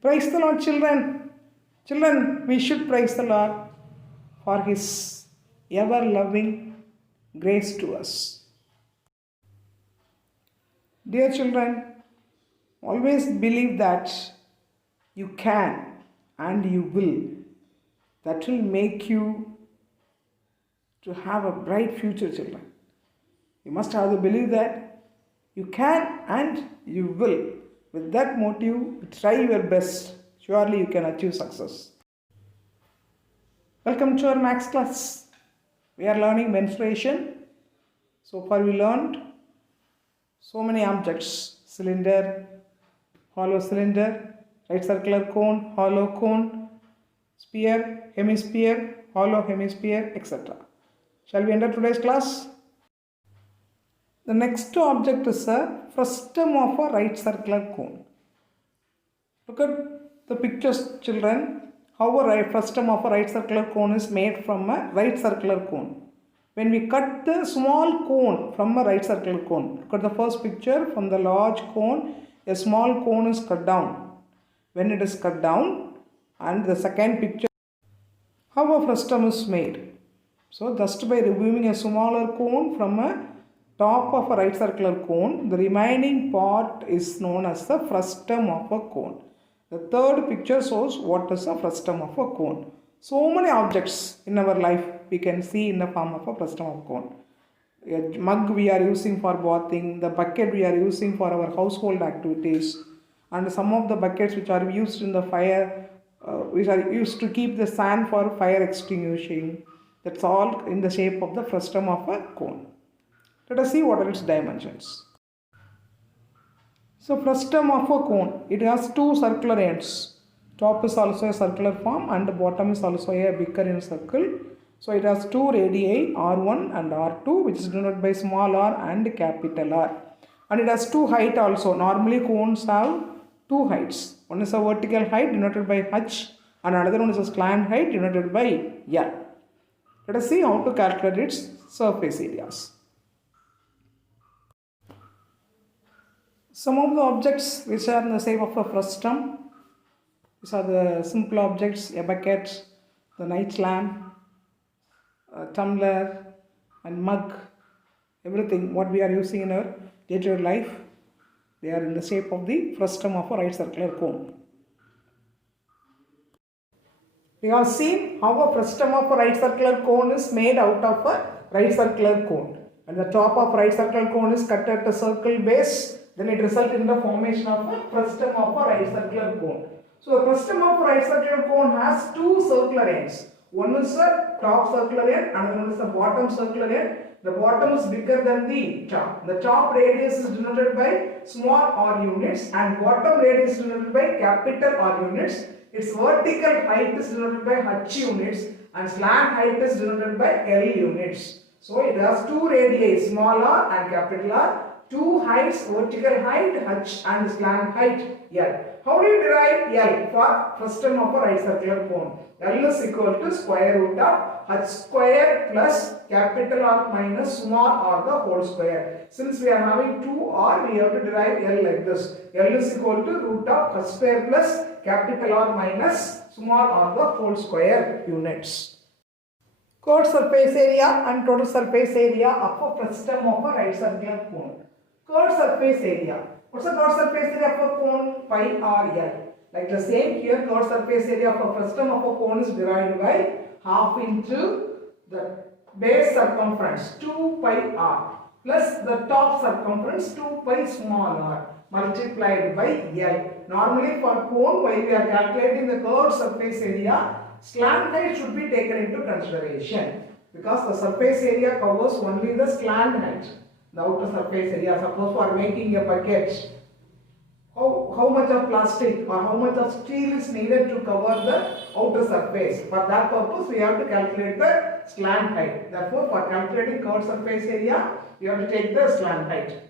Praise the Lord, children. Children, we should praise the Lord for His ever loving grace to us. Dear children, always believe that you can and you will. That will make you to have a bright future, children. You must have the belief that you can and you will. With that motive, try your best. Surely you can achieve success. Welcome to our maths class. We are learning mensuration. So far we learned so many objects: cylinder, hollow cylinder, right circular cone, hollow cone, sphere, hemisphere, hollow hemisphere, etc. Shall we enter today's class? The next object is a frustum of a right circular cone. Look at the pictures, children. How a frustum of a right circular cone is made from a right circular cone. When we cut the small cone from a right circular cone, look at the first picture. From the large cone, a small cone is cut down. When it is cut down, and the second picture, how a frustum is made. So just by removing a smaller cone from a top of a right circular cone, the remaining part is known as the frustum of a cone. The third picture shows what is a frustum of a cone. So many objects in our life we can see in the form of a frustum of a cone. A mug we are using for bathing, the bucket we are using for our household activities, and some of the buckets which are used in the fire, which are used to keep the sand for fire extinguishing. That's all in the shape of the frustum of a cone. Let us see what are its dimensions. So frustum of a cone, it has two circular ends. Top is also a circular form and the bottom is also a bigger in circle. So it has two radii, R1 and R2, which is denoted by small r and capital R. And it has two height also. Normally cones have two heights. One is a vertical height denoted by H and another one is a slant height denoted by L. Let us see how to calculate its surface areas. Some of the objects which are in the shape of a frustum, these are the simple objects: a bucket, the night lamp, a tumbler and mug, everything what we are using in our day-to-day life, they are in the shape of the frustum of a right circular cone. We have seen how a frustum of a right circular cone is made out of a right circular cone. When the top of right circular cone is cut at a circle base, then it results in the formation of a frustum of a right circular cone. So the frustum of a right circular cone has two circular ends. One is the top circular end, another one is the bottom circular end. The bottom is bigger than the top. The top radius is denoted by small r units and bottom radius is denoted by capital R units. Its vertical height is denoted by H units and slant height is denoted by L units. So it has two radii, small r and capital R. Two heights, vertical height H and slant height L. How do you derive L for frustum of a right circular cone? L is equal to square root of H square plus capital R minus small r the whole square. Since we are having 2r, we have to derive L like this. L is equal to root of H square plus capital R minus small r the whole square units. Chord surface area and total surface area of a frustum of a right circular cone. Chord surface area. What's the chord surface area of a cone? Pi r L. Like the same here, chord surface area of a frustum of a cone is derived by half into the base circumference 2 pi r plus the top circumference 2 pi small r multiplied by L. Normally for cone, while we are calculating the chord surface area, slant height should be taken into consideration because the surface area covers only the slant height. The outer surface area, suppose for making a bucket, how much of plastic or how much of steel is needed to cover the outer surface. For that purpose, we have to calculate the slant height. Therefore, for calculating chord surface area, you have to take the slant height.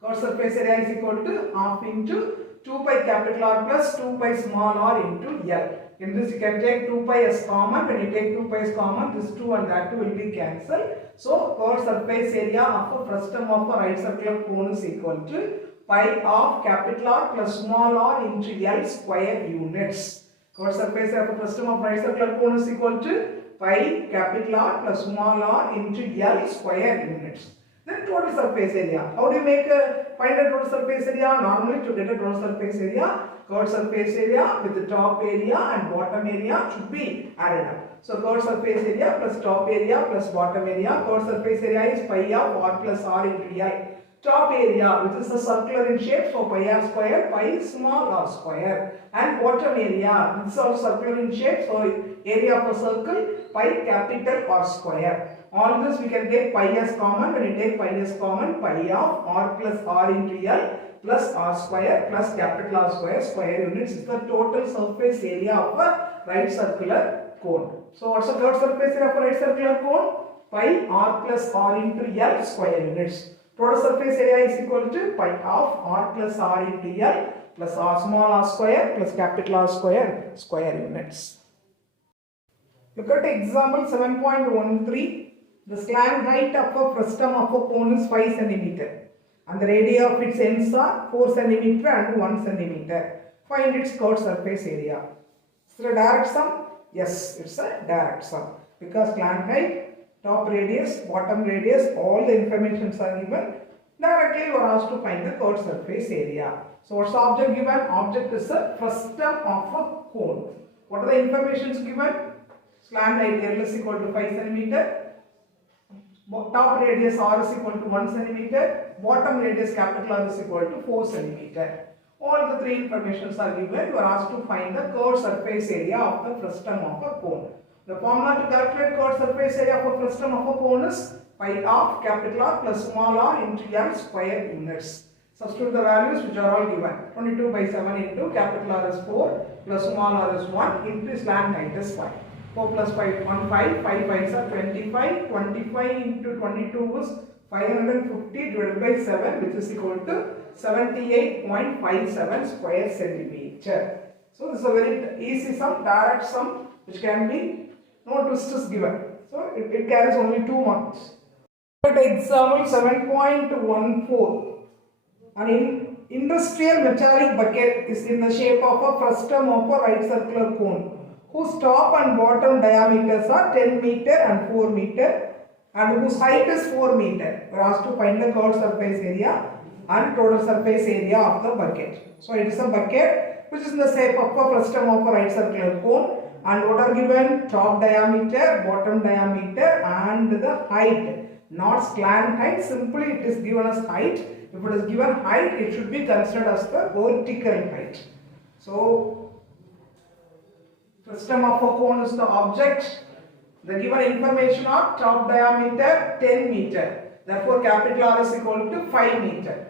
Chord surface area is equal to half into 2 pi capital R plus 2 pi small r into L. In this you can take 2 pi as common. When you take 2 pi as common, this 2 and that 2 will be cancelled. So chord surface area of a frustum of a right circular cone is equal to pi of capital R plus small r into L square units. Chord surface area of a frustum of right circular cone is equal to pi capital R plus small r into L square units. Then total surface area. How do you find a total surface area? Normally to get a total surface area, chord surface area with the top area and bottom area should be added up. So chord surface area plus top area plus bottom area. Chord surface area is pi of r plus r into L. Top area, which is a circular in shape, so pi r square, pi small r square. And bottom area, this is also circular in shape, so area of a circle, pi capital R square. All this we can take pi as common. When you take pi as common, pi of r plus r into L plus r square plus capital R square square units is the total surface area of a right circular cone. So what's the third surface area of a right circular cone? Pi r plus r into L square units. Total surface area is equal to pi of r plus r into L plus r small r square plus capital R square square units. Look at example 7.13. The slant height of a frustum of a cone is 5 cm and the radii of its ends are 4 cm and 1 cm. Find its chord surface area. Is it a direct sum? Yes, it's a direct sum because slant height, top radius, bottom radius, all the informations are given. Directly you are asked to find the chord surface area. So what's the object given? Object is a frustum of a cone. What are the informations given? Slant height L is equal to 5 cm. Top radius R is equal to 1 cm. Bottom radius capital R is equal to 4 cm. All the three informations are given. You are asked to find the chord surface area of the frustum of a cone. The formula to calculate chord surface area of a frustum of a cone is pi of capital R plus small r into L square units. Substitute the values which are all given. 22 by 7 into capital R is 4 plus small r is 1 into slant height is 5. 4 plus 5, 1, 5, 5 5s are 25, 25 into 22 is 550 divided by 7 which is equal to 78.57 square centimeter. So this is a very easy sum, direct sum which can be, no twist is given. So it carries only 2 marks. At example 7.14. An industrial metallic bucket is in the shape of a frustum of a right circular cone whose top and bottom diameters are 10 meter and 4 meter and whose height is 4 meter. We are asked to find the chord surface area and total surface area of the bucket. So it is a bucket which is in the shape of a frustum of a right circular cone and what are given? Top diameter, bottom diameter and the height. Not slant height, simply it is given as height. If it is given height, it should be considered as the vertical height. So, frustum of a cone is the object. The given information are top diameter 10 meter. Therefore, capital R is equal to 5 meter.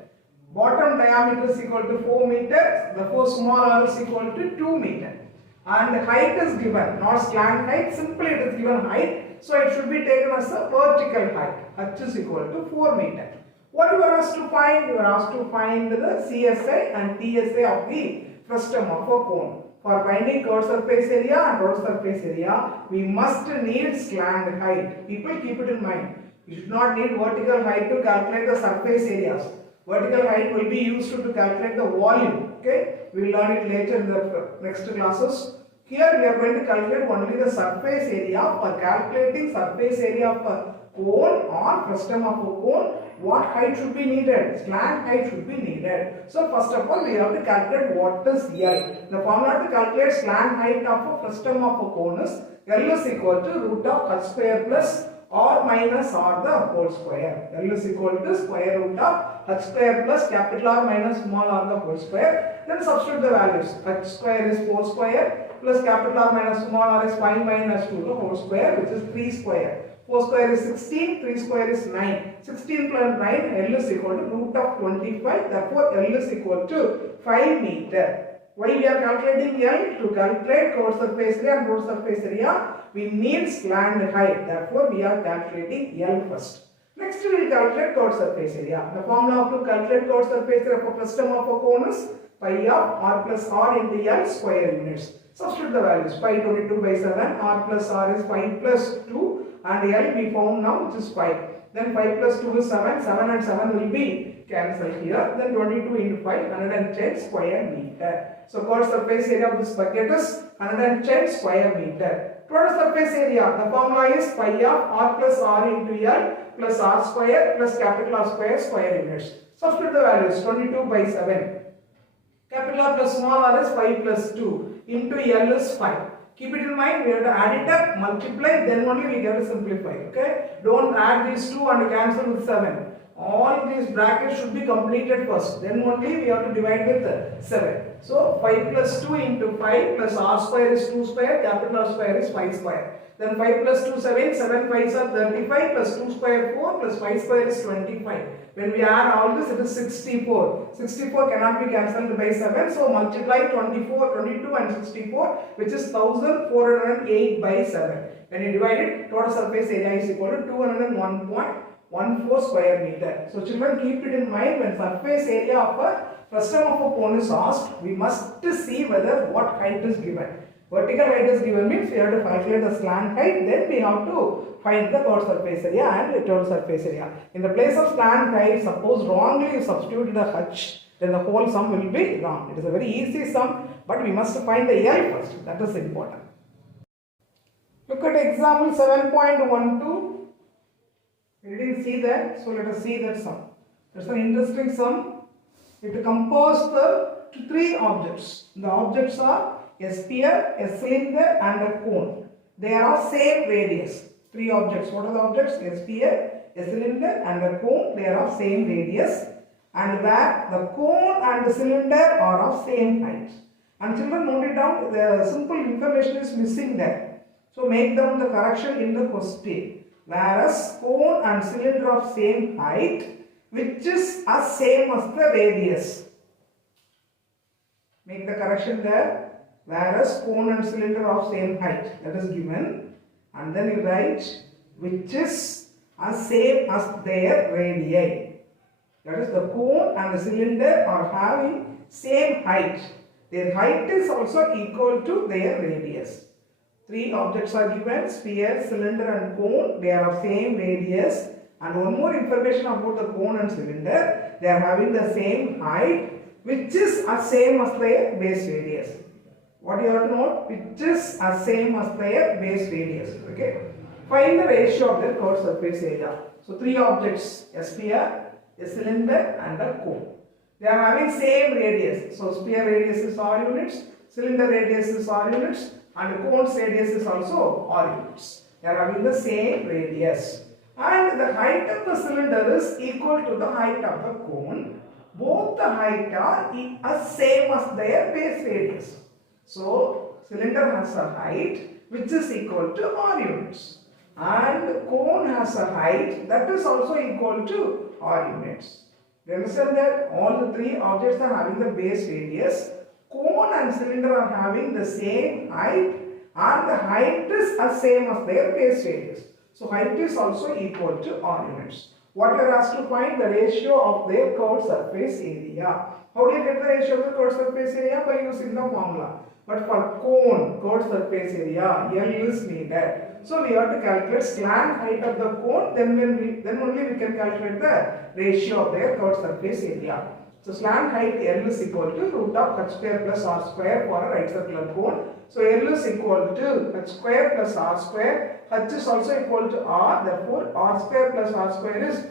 Bottom diameter is equal to 4 meter. Therefore, small r is equal to 2 meter. And height is given, not slant height, simply it is given height. So it should be taken as a vertical height. H is equal to 4 meter. What you are asked to find? You are asked to find the CSI and TSI of the frustum of a cone. For finding chord surface area and total surface area, we must need slant height. People keep it in mind. You should not need vertical height to calculate the surface areas. Vertical height will be used to calculate the volume. Okay, we will learn it later in the next classes. Here we are going to calculate only the surface area. For calculating surface area of a cone or frustum of a cone, what height should be needed? Slant height should be needed. So first of all, we have to calculate what is L. The formula to calculate slant height of a frustum of a cone is L is equal to root of h square plus r minus r the whole square. L is equal to square root of h square plus capital R minus small r the whole square. Then substitute the values. H square is 4 square plus capital R minus small r is 5 minus 2 the whole square which is 3 square. 4 square is 16, 3 square is 9. 16 plus 9, L is equal to root of 25. Therefore, L is equal to 5 meter. Why we are calculating L? To calculate chord surface area and total surface area, we need slant height. Therefore, we are calculating L first. Next, we will calculate chord surface area. The formula to calculate chord surface area for frustum of a cone is pi of r plus r into L square units. Substitute the values. Pi 22 by 7, r plus r is 5 plus 2 and L we found now which is 5. Then 5 plus 2 is 7, 7 and 7 will be cancel here. Then 22 into 5, 110 square meter. So chord surface area of this bucket is 110 square meter. Total surface area, the formula is pi of r plus r into L plus r square plus capital R square square units. Substitute the values 22 by 7. Capital R plus small r is 5 plus 2 into L is 5. Keep it in mind, we have to add it up, multiply, then only we get to simplify. Okay? Don't add these 2 and cancel with 7. All these brackets should be completed first. Then only we have to divide with 7. So 5 plus 2 into 5 plus r square is 2 square, capital R square is 5 square. Then 5 plus 2 7, 7 5s are 35 plus 2 square 4 plus 5 square is 25. When we add all this, it is 64. 64 cannot be cancelled by 7. So multiply 24, 22 and 64, which is 1408 by 7. When you divide it, total surface area is equal to 201.14 square meter. So children, keep it in mind, when surface area of a frustum of a cone is asked, we must see whether what height is given. Vertical height is given means we have to calculate the slant height, then we have to find the chord surface area and the total surface area. In the place of slant height, suppose wrongly you substitute the h, then the whole sum will be wrong. It is a very easy sum, but we must find the L first. That is important. Look at example 7.12. We didn't see that, so let us see that sum. That's an interesting sum. It composed the 3 objects. The objects are a sphere, a cylinder and a cone. They are of same radius. 3 objects. What are the objects? A sphere, a cylinder and a cone. They are of same radius. And where the cone and the cylinder are of same height. And children, note it down. The simple information is missing there. So make down the correction in the question. Whereas cone and cylinder of same height, which is as same as the radius. Make the correction there. Whereas cone and cylinder of same height, that is given, and then you write which is as same as their radii. That is, the cone and the cylinder are having same height. Their height is also equal to their radius. 3 objects are given, sphere, cylinder and cone. They are of same radius. And one more information about the cone and cylinder. They are having the same height, which is as same as their base radius. What you have to note? Which is as same as their base radius. Okay. Find the ratio of their chord surface area. So 3 objects, a sphere, a cylinder and a cone. They are having same radius. So sphere radius is r units, cylinder radius is r units, and cone's radius is also r units. They are having the same radius. And the height of the cylinder is equal to the height of the cone. Both the height are as same as their base radius. So cylinder has a height which is equal to r units. And cone has a height that is also equal to r units. You understand that all the 3 objects are having the base radius. Cone and cylinder are having the same height, and the height is as same as their base radius. So height is also equal to r units. What you are asked to find? The ratio of their chord surface area. How do you get the ratio of the chord surface area? By using the formula. But for cone, chord surface area, L is needed. So we have to calculate slant height of the cone, then only we can calculate the ratio of their chord surface area. So slant height L is equal to root of h square plus r square for a right circular cone. So L is equal to h square plus r square. H is also equal to r, therefore r square plus r square is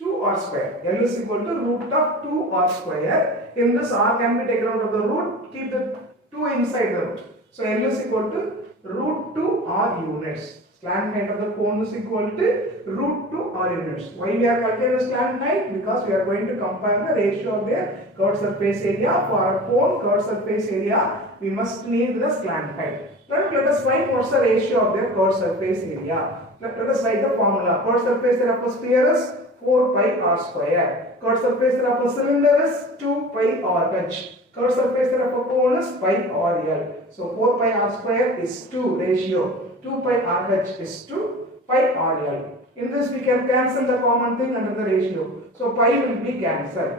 2r square. L is equal to root of 2r square. In this, r can be taken out of the root, keep the 2 inside the root. So L is equal to root 2r units. Slant height of the cone is equal to root 2r units. Why we are calculating slant height? Because we are going to compare the ratio of their chord surface area. For a cone chord surface area, we must need the slant height. Let us find what's the ratio of their chord surface area. Let us write the formula. Chord surface area of a sphere is 4 pi r square. Chord surface area of a cylinder is 2 pi r h. Chord surface area of a cone is pi r l. So 4 pi r square is 2 ratio. 2 pi r h is to pi r l. In this we can cancel the common thing under the ratio. So pi will be cancelled.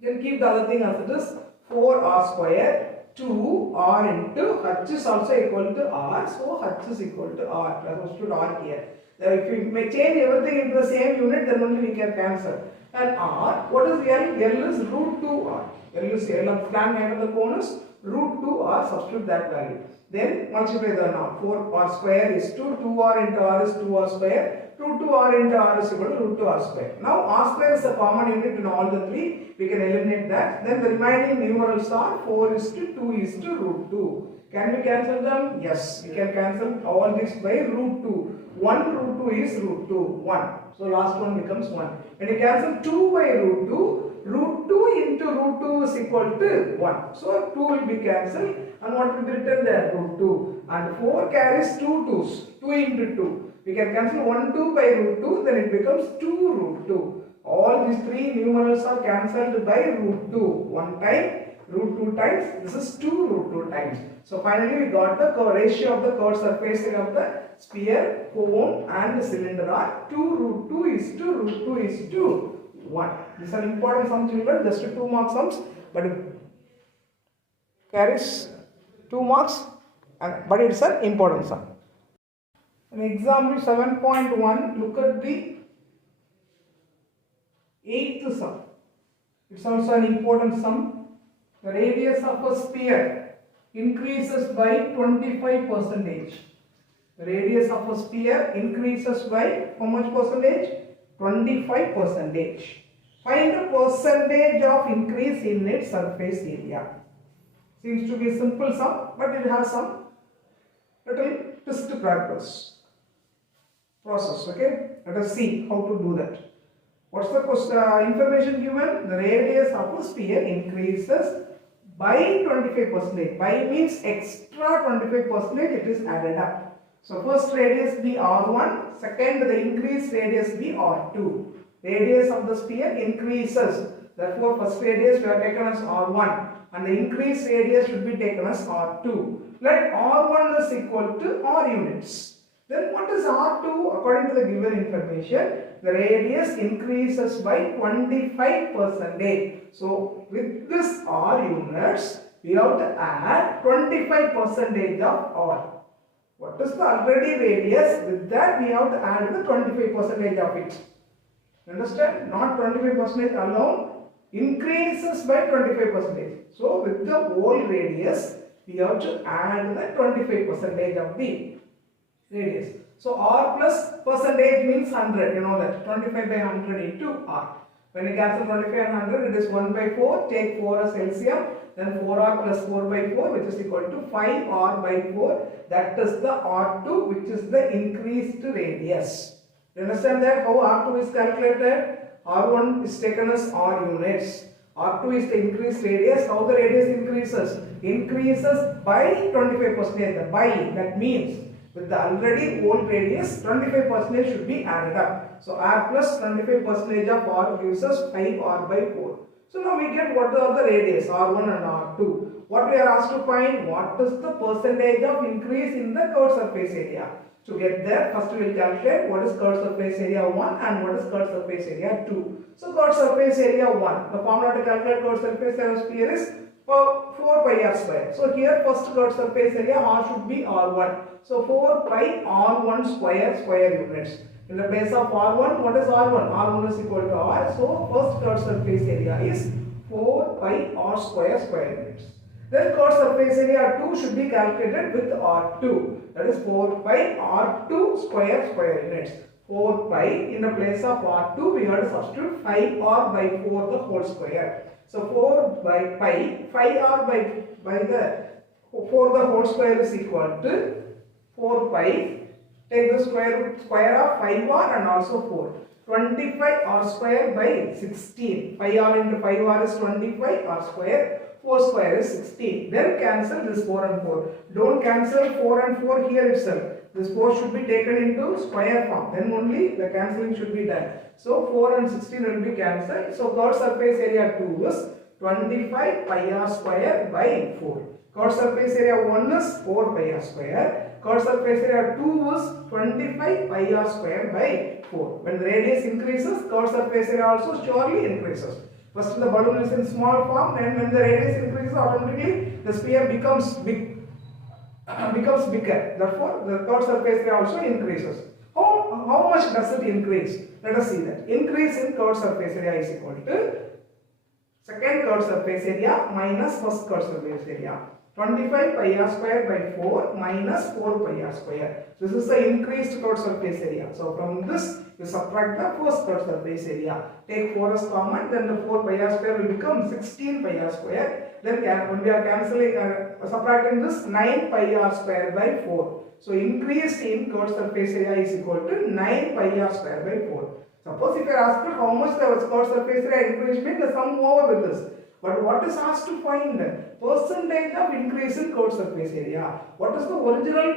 Then keep the other thing as it is 4 r square. 2 r into h is also equal to r. So h is equal to r. Substitute r here. If we may change everything into the same unit, then only we can cancel. And R, what is L? L is root 2R. L is L of flank height of the cone is root 2R, substitute that value. Then multiply the now. 4R square is 2, 2R into R is 2R square, root 2R into R is equal to root 2R square. Now R square is a common unit in all the three, we can eliminate that. Then the remaining numerals are 4 is to 2 is to root 2. Can we cancel them? Yes, we can cancel all this by root 2. 1 root 2 is root 2, 1. So last one becomes 1. When you cancel 2 by root 2, root 2 into root 2 is equal to 1. So 2 will be cancelled and what will be written there? Root 2. And 4 carries 2 2's. 2 into 2. We can cancel 1 2 by root 2, then it becomes 2 root 2. All these three numerals are cancelled by root 2. 1 time, root 2 times, this is 2 root 2 times. So finally we got the ratio of the curved surface area of the sphere, cone and the cylinder are 2 root 2 is to root 2 is to 1. These are important sums, children, just 2 mark sums, but it carries 2 marks, but it's an important sum. In example 7.1, look at the 8th sum. It's also an important sum. The radius of a sphere increases by 25%. The radius of a sphere increases by how much percentage? 25%. Find the percentage of increase in its surface area. Seems to be a simple sum, but it has some little twist process. Okay, let us see how to do that. What's the information given? The radius of a sphere increases by 25%. By means extra 25%, it is added up. So first radius be R1, second the increased radius be R2. Radius of the sphere increases. Therefore first radius we have taken as R1 and the increased radius should be taken as R2. Let R1 is equal to R units. Then what is R2? According to the given information, the radius increases by 25%. So with this R units, we have to add 25% of R. What is the already radius? With that we have to add the 25% of it. Understand? Not 25% alone, increases by 25%. So with the whole radius, we have to add the 25% of the radius. So R plus percentage means 100, you know that, 25 by 100 into R. When you cancel 25 and 100, it is 1 by 4, take 4 as LCM, then 4R plus 4 by 4 which is equal to 5R by 4, that is the R2 which is the increased radius. You understand that how R2 is calculated? R1 is taken as R units. R2 is the increased radius. How the radius increases? Increases by 25%. The by, that means with the already old radius, 25% should be added up. So R plus 25% of R gives us 5R by 4. So now we get what are the radius R1 and R2. What we are asked to find, what is the percentage of increase in the curved surface area. To get there, first we will calculate what is curved surface area 1 and what is curved surface area 2. So curved surface area 1, the formula to calculate curved surface area of sphere is 4 pi r square. So here first curved surface area R should be R1. So 4 pi R1 square units. In the place of R1, what is R1? R1 is equal to R. So first curved surface area is 4 pi R square units. Then curved surface area 2 should be calculated with R2. That is 4 pi R2 square units. 4 pi in the place of R2 we have to substitute 5R by 4 the whole square. So 4 by pi, 5R by the 4 the whole square is equal to 4 pi. Take the square of 5R and also 4. 25R square by 16. 5R into 5R is 25R square. 4 square is 16. Then cancel this 4 and 4. Don't cancel 4 and 4 here itself. This 4 should be taken into square form. Then only the cancelling should be done. So 4 and 16 will be cancelled. So curved surface area 2 is 25 pi r square by 4. Curved surface area 1 is 4 pi r square. Curved surface area 2 is 25 pi r square by 4. When the radius increases, curved surface area also surely increases. First the balloon is in small form, and when the radius increases, automatically the sphere becomes bigger. Therefore, the curved surface area also increases. How how much does it increase? Let us see that. Increase in curved surface area is equal to second curved surface area minus first curved surface area. 25 pi r square by 4 minus 4 pi r square. This is the increased curved surface area. So from this you subtract the first curved surface area. Take 4 as common, then the 4 pi r square will become 16 pi r square. Then when we are cancelling, subtracting this 9 pi r square by 4. So increase in curved surface area is equal to 9 pi r square by 4. Suppose if you are asked how much the curved surface area increase means, the sum over with this. But what is asked to find? Percentage of increase in curved surface area. What is the original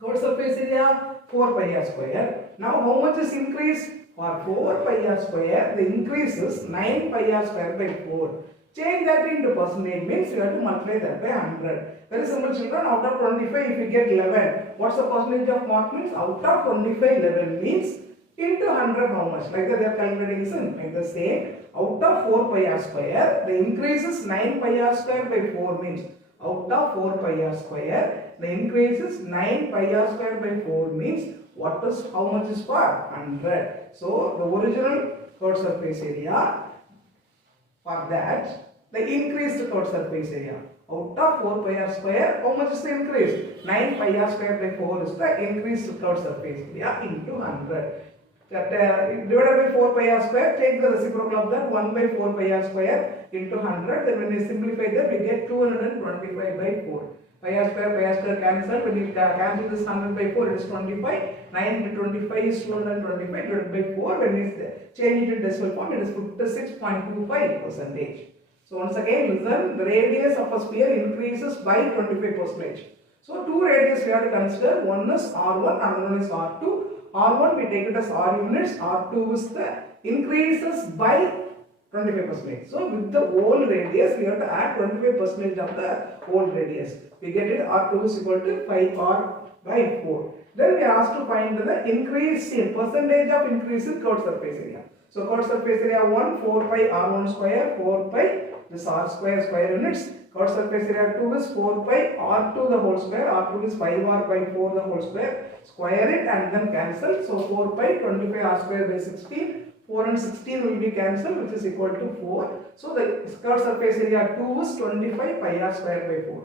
curved surface area? 4 pi r square. Now how much is increased? For 4 pi r square, the increase is 9 pi r square by 4. Change that into percentage means you have to multiply that by 100. Very simple children, out of 25 if you get 11, what's the percentage of mark means? Out of 25, 11 means into 100 how much? Like that they are calculating this in. Like the same, out of 4 pi r square, the increase is 9 pi r square by 4 means out of 4 pi r square, the increase is 9 pi r square by 4 means what is, how much is for 100. So the original curved surface area, for that the increased curved surface area out of 4 pi r square, how much is the increase? 9 pi r square by 4 is the increased curved surface area into 100. That divided by 4 pi r square, take the reciprocal of that, 1 by 4 pi r square into 100. Then when we simplify that, we get 225 by 4. Pi r square cancel. When you cancel this 100 by 4, it is 25. 9 into 25 is 225 divided by 4. When we change it to decimal form, it is 56.25%. So once again, listen, the radius of a sphere increases by 25%. So two radius we have to consider. One is R1, another one is R2. R1 we take it as R units, R2 is the increases by 25%. So with the whole radius, we have to add 25% of the whole radius. We get it R2 is equal to 5R by 4. Then we are asked to find the increase in percentage of increase in curved surface area. So curved surface area 1, 4 pi R1 square, 4 pi, this R square units. Curved surface area 2 is 4 pi R2 the whole square, R2 is 5R by 4 the whole square. Square it and then cancel. So 4 pi 25 R square by 16. 4 and 16 will be cancelled, which is equal to 4. So the curved surface area 2 is 25 pi r square by 4.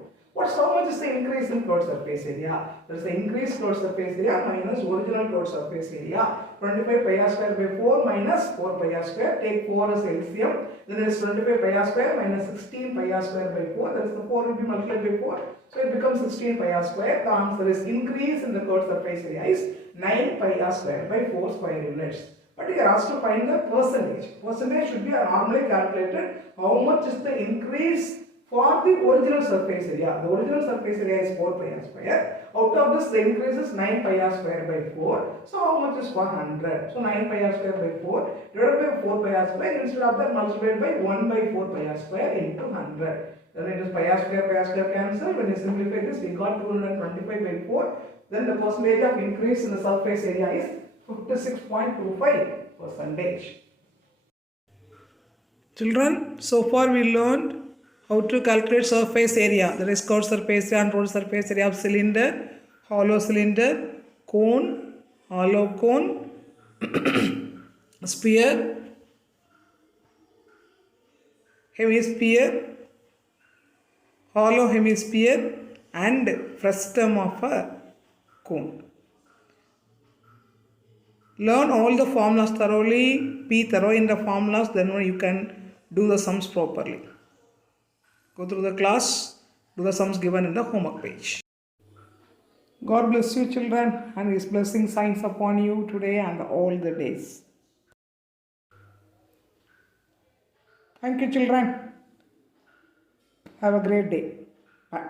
How much is the increase in curved surface area? There is the increased curved surface area minus original curved surface area. 25 pi r square by 4 minus 4 pi r square. Take 4 as LCM. Then there is 25 pi r square minus 16 pi r square by 4. That is the 4 will be multiplied by 4. So it becomes 16 pi r square. The answer is increase in the curved surface area is 9 pi r square by 4 square units. But you are asked to find the percentage. Percentage should be normally calculated. How much is the increase for the original surface area? The original surface area is 4 pi r square. Out of this, the increase is 9 pi r square by 4. So how much is 100? So 9 pi r square by 4 divided by 4 pi r square. Instead of that, multiplied by 1 by 4 pi r square into 100. Then it is pi r square cancel. When you simplify this, we got 225 by 4. Then the percentage of increase in the surface area is 56.25%. Children, so far we learned how to calculate surface area. That is curved surface area and rolled surface area of cylinder, hollow cylinder, cone, hollow cone, sphere, hemisphere, hollow hemisphere and frustum of a cone. Learn all the formulas thoroughly, be thorough in the formulas, then only you can do the sums properly. Go through the class, do the sums given in the homework page. God bless you children, and His blessing shines upon you today and all the days. Thank you children. Have a great day. Bye.